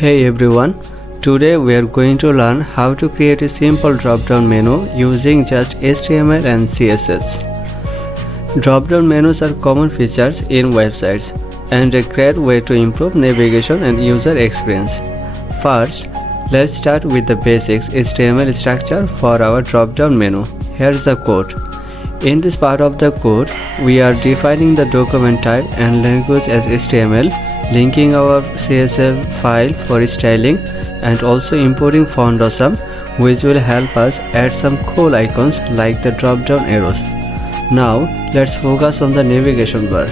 Hey everyone, today we are going to learn how to create a simple drop-down menu using just HTML and CSS. Drop-down menus are common features in websites and a great way to improve navigation and user experience. First, let's start with the basics HTML structure for our drop-down menu. Here's the code. In this part of the code, we are defining the document type and language as HTML, linking our CSS file for styling, and also importing font awesome, which will help us add some cool icons like the drop-down arrows. Now, let's focus on the navigation bar.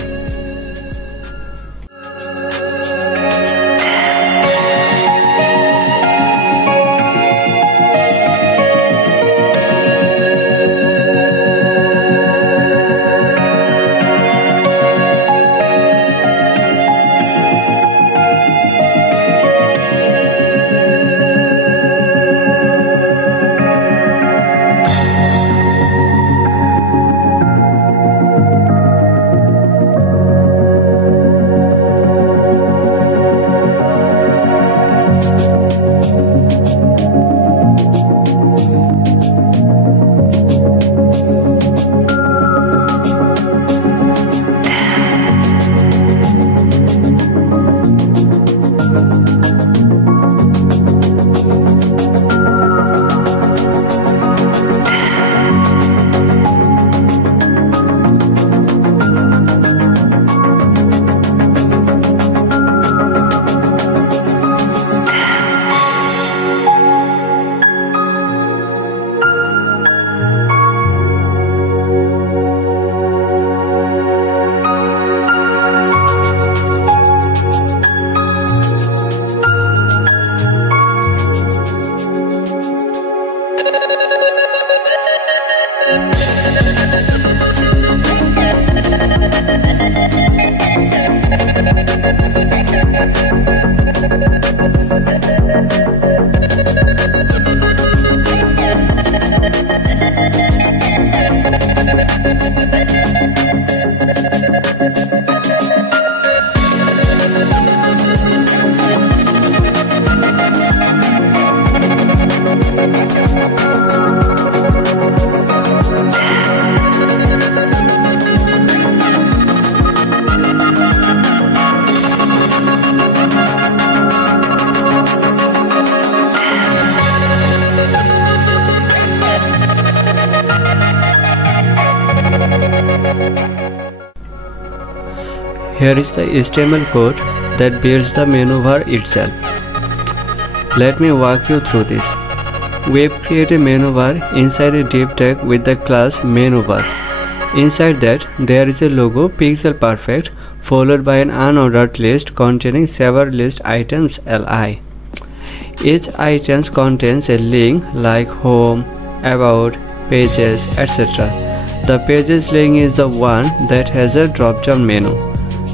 Here is the HTML code that builds the menu bar itself. Let me walk you through this. We've created a menu bar inside a div tag with the class menu bar. Inside that, there is a logo pixel perfect followed by an unordered list containing several list items li. Each item contains a link like home, about, pages, etc. The pages link is the one that has a drop-down menu.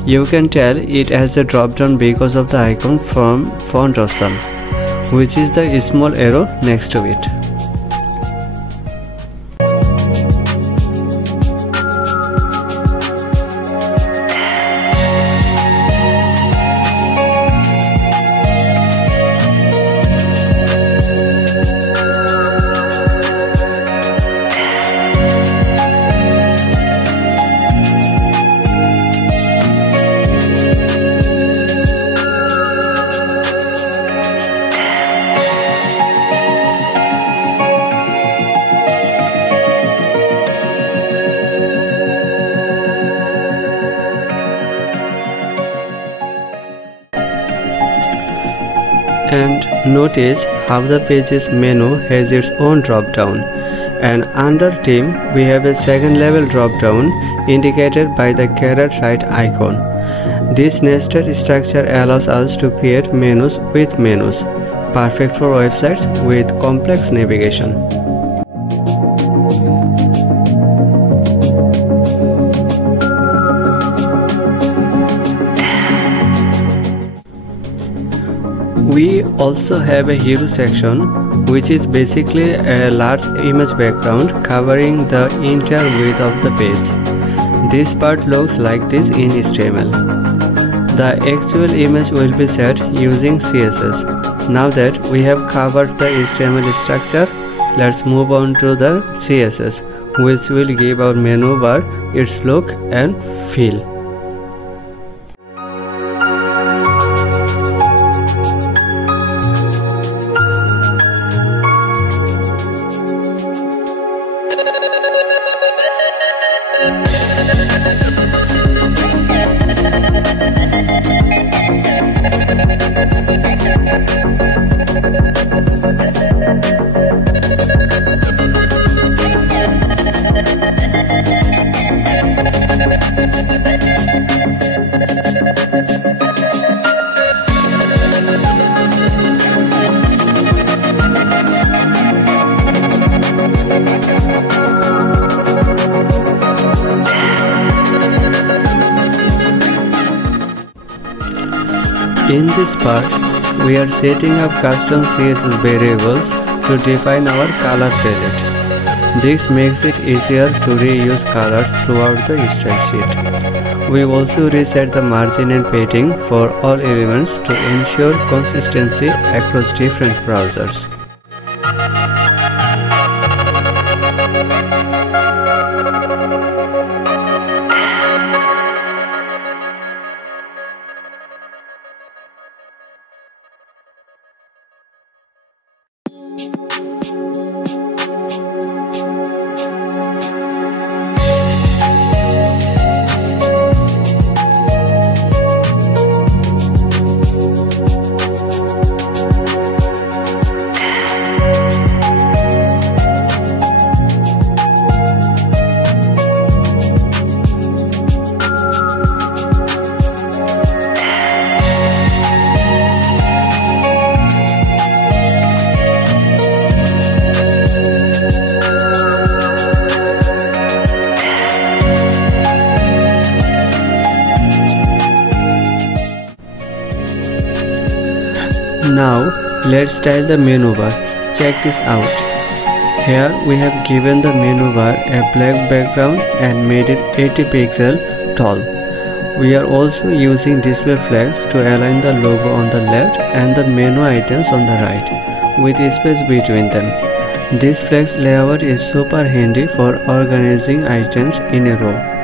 You can tell it has a drop-down because of the icon from font awesome, which is the small arrow next to it. And notice how the pages menu has its own drop-down, and under theme we have a second level drop-down indicated by the caret right icon. This nested structure allows us to create menus with menus, perfect for websites with complex navigation. We also have a hero section, which is basically a large image background covering the entire width of the page. This part looks like this in HTML. The actual image will be set using CSS. Now that we have covered the HTML structure, let's move on to the CSS, which will give our menu bar its look and feel. In this part, we are setting up custom CSS variables to define our color palette. This makes it easier to reuse colors throughout the style sheet. We also reset the margin and padding for all elements to ensure consistency across different browsers. Now let's style the menu bar. Check this out. Here we have given the menu bar a black background and made it 80 pixels tall. We are also using display flags to align the logo on the left and the menu items on the right, with space between them. This flags layout is super handy for organizing items in a row.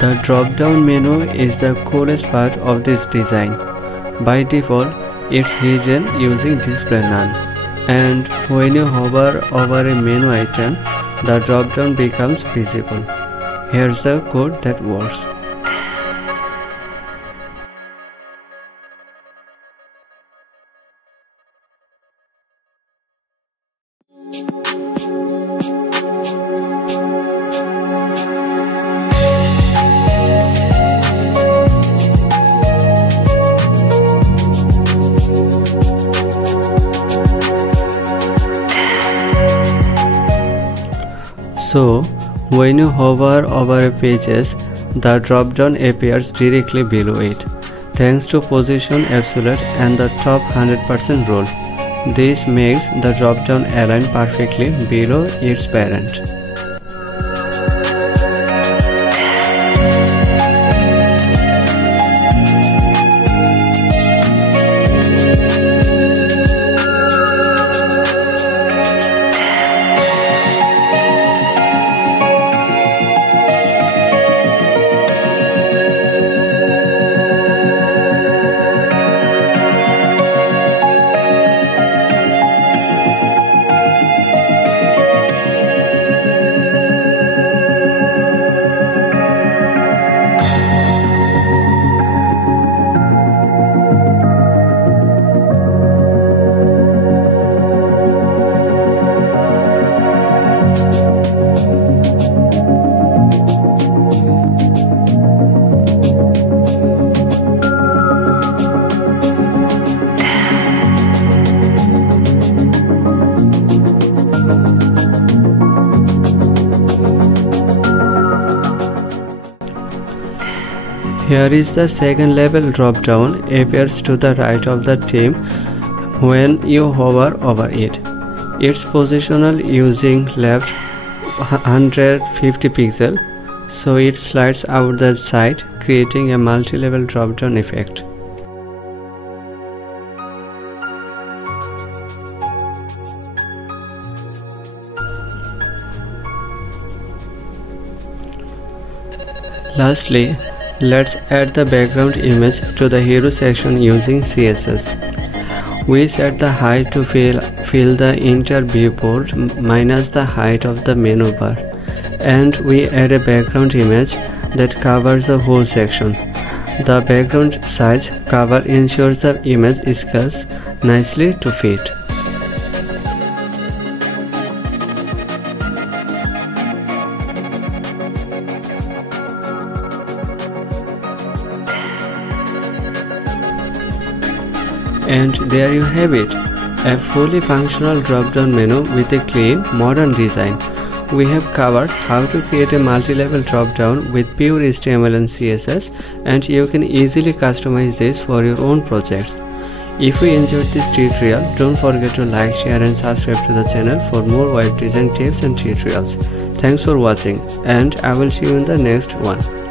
The drop-down menu is the coolest part of this design. By default, it's hidden using display none, and when you hover over a menu item, the drop-down becomes visible. Here's the code that works. So when you hover over a pages, the drop-down appears directly below it, thanks to position absolute and the top 100% rule. This makes the drop-down align perfectly below its parent. Here is the second level drop down appears to the right of the theme when you hover over it. It's positional using left 150 pixel, so it slides out the side, creating a multi-level drop down effect. Lastly, let's add the background image to the hero section using CSS. We set the height to fill the entire viewport minus the height of the menu bar, and we add a background image that covers the whole section. The background size cover ensures the image scales nicely to fit. And there you have it, a fully functional drop-down menu with a clean, modern design. We have covered how to create a multi-level drop-down with pure HTML and CSS, and you can easily customize this for your own projects. If you enjoyed this tutorial, don't forget to like, share and subscribe to the channel for more web design tips and tutorials. Thanks for watching, and I will see you in the next one.